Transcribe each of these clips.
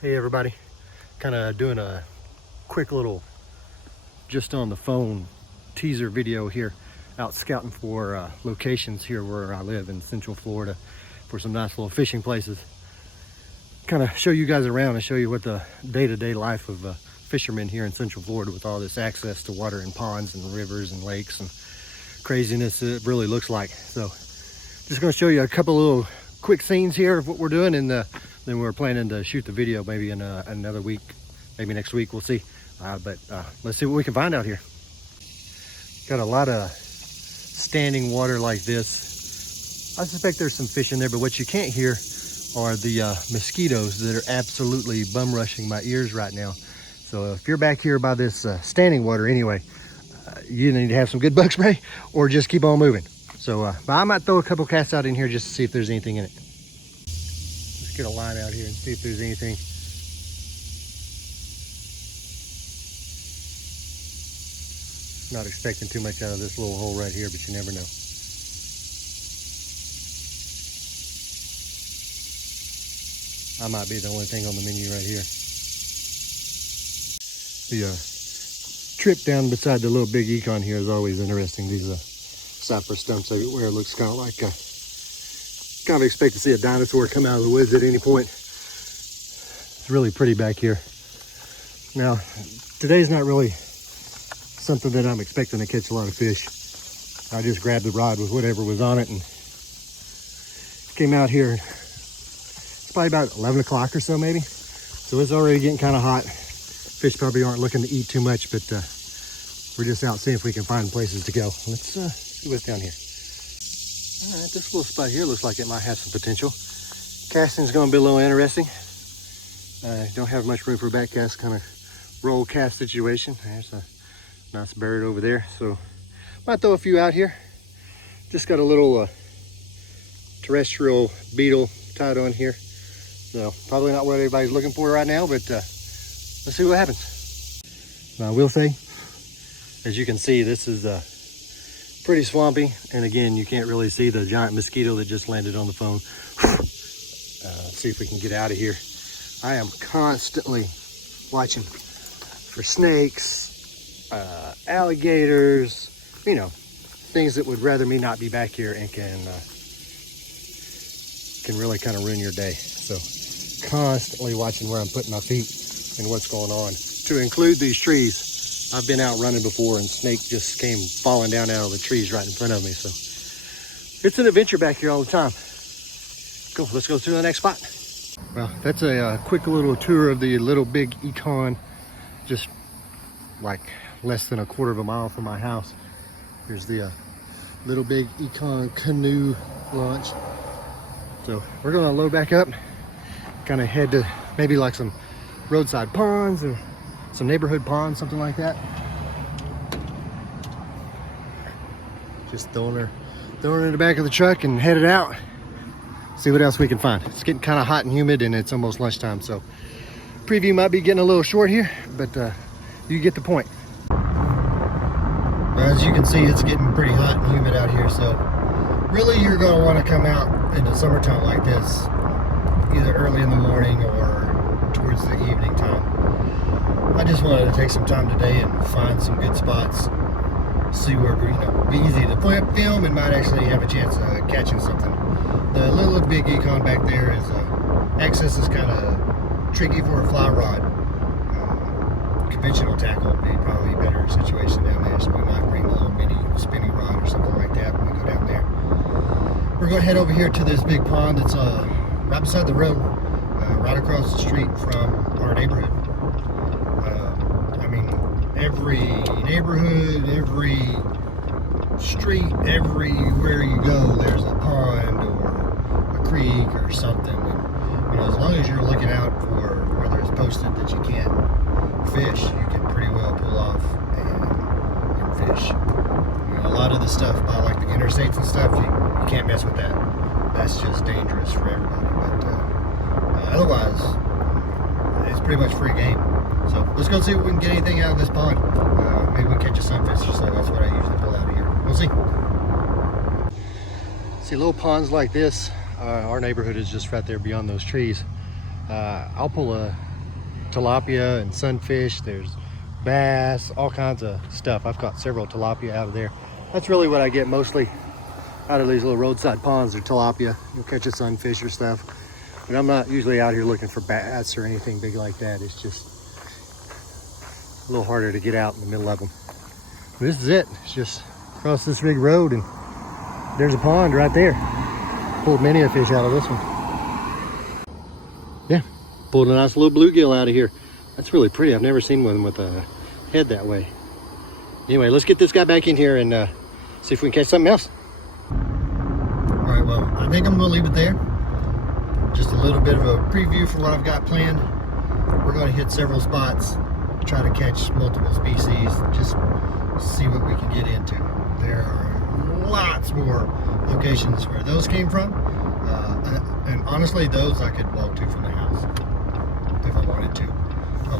Hey everybody, kind of doing a quick little just on the phone teaser video here, out scouting for locations here where I live in Central Florida for some nice little fishing places. Kind of show you guys around and show you what the day-to-day life of fishermen here in Central Florida with all this access to water and ponds and rivers and lakes and craziness it really looks like. So just going to show you a couple little quick scenes here of what we're doing, and then we're planning to shoot the video maybe in another week, maybe next week, we'll see. But let's see what we can find out here. Got a lot of standing water like this. I suspect there's some fish in there, but what you can't hear are the mosquitoes that are absolutely bum rushing my ears right now. So if you're back here by this standing water anyway, you need to have some good bug spray or just keep on moving. So but I might throw a couple casts out in here just to see if there's anything in it. Let's get a line out here and see if there's anything. Not expecting too much out of this little hole right here, but you never know. I might be the only thing on the menu right here. The trip down beside the little big econ here is always interesting. These cypress stumps everywhere. It looks kind of like kind of expect to see a dinosaur come out of the woods at any point. It's really pretty back here. Now, today's not really something that I'm expecting to catch a lot of fish. I just grabbed the rod with whatever was on it and came out here. It's probably about 11 o'clock or so maybe. So it's already getting kind of hot. Fish probably aren't looking to eat too much, but we're just out seeing if we can find places to go. Let's see what's down here. All right, this little spot here looks like it might have some potential. Casting's gonna be a little interesting. Don't have much room for a back cast, kind of roll cast situation. There's a nice bird over there. So might throw a few out here. Just got a little terrestrial beetle tied on here. So probably not what everybody's looking for right now, but let's see what happens. Now I will say, as you can see, this is pretty swampy, and again, you can't really see the giant mosquito that just landed on the phone. Let's see if we can get out of here. I am constantly watching for snakes, alligators, you know, things that would rather me not be back here and can really kind of ruin your day. So constantly watching where I'm putting my feet and what's going on, to include these trees. I've been out running before and snake just came falling down out of the trees right in front of me. So it's an adventure back here all the time. Cool, let's go to the next spot. Well, that's a quick little tour of the little big econ, just like less than a quarter of a mile from my house. Here's the little big econ canoe launch. So we're gonna load back up, kind of head to maybe like some roadside ponds or some neighborhood ponds, something like that. Just throwing her in the back of the truck and headed out. See what else we can find. It's getting kind of hot and humid and it's almost lunchtime, so preview might be getting a little short here, but you get the point. As you can see, it's getting pretty hot and humid out here, so really you're going to want to come out in the summertime like this, either early in the morning or towards the evening time. I just wanted to take some time today and find some good spots, see where, you know, be easy to film and might actually have a chance of catching something. The little big econ back there is access is kind of tricky for a fly rod. Conventional tackle would be probably a better situation down there, so we might bring a little mini spinning rod or something like that when we go down there. We're going to head over here to this big pond that's right beside the road, right across the street from our neighborhood. I mean, every neighborhood, every street, everywhere you go, there's a pond or a creek or something. And, you know, as long as you're looking out for whether it's posted that you can't fish, you can pretty well pull off and fish. You know, a lot of the stuff by like the interstates and stuff, you can't mess with that. That's just dangerous for everybody. But otherwise, it's pretty much free game. So let's go see if we can get anything out of this pond. Maybe we can catch a sunfish or so. That's what I usually pull out of here. We'll see. See, little ponds like this, our neighborhood is just right there beyond those trees. I'll pull a tilapia and sunfish. There's bass, all kinds of stuff. I've caught several tilapia out of there. That's really what I get mostly out of these little roadside ponds, or tilapia. You'll catch a sunfish or stuff. But I'm not usually out here looking for bass or anything big like that. It's just a little harder to get out in the middle of them. But this is it. It's just across this big road, and there's a pond right there. Pulled many a fish out of this one. Yeah, pulled a nice little bluegill out of here. That's really pretty. I've never seen one with a head that way. Anyway, let's get this guy back in here and see if we can catch something else. All right, well, I think I'm gonna leave it there. Just a little bit of a preview for what I've got planned. We're gonna hit several spots, try to catch multiple species, just see what we can get into. There are lots more locations where those came from. And honestly, those I could walk to from the house if I wanted to.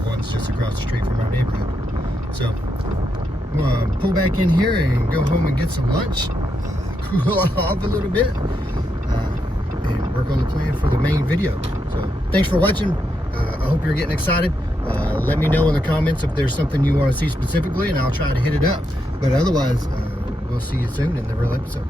One's just across the street from our neighborhood. So I'm gonna pull back in here and go home and get some lunch, cool off a little bit, and work on the plan for the main video. So thanks for watching. I hope you're getting excited. Let me know in the comments if there's something you want to see specifically, and I'll try to hit it up. But otherwise, we'll see you soon in the real episode.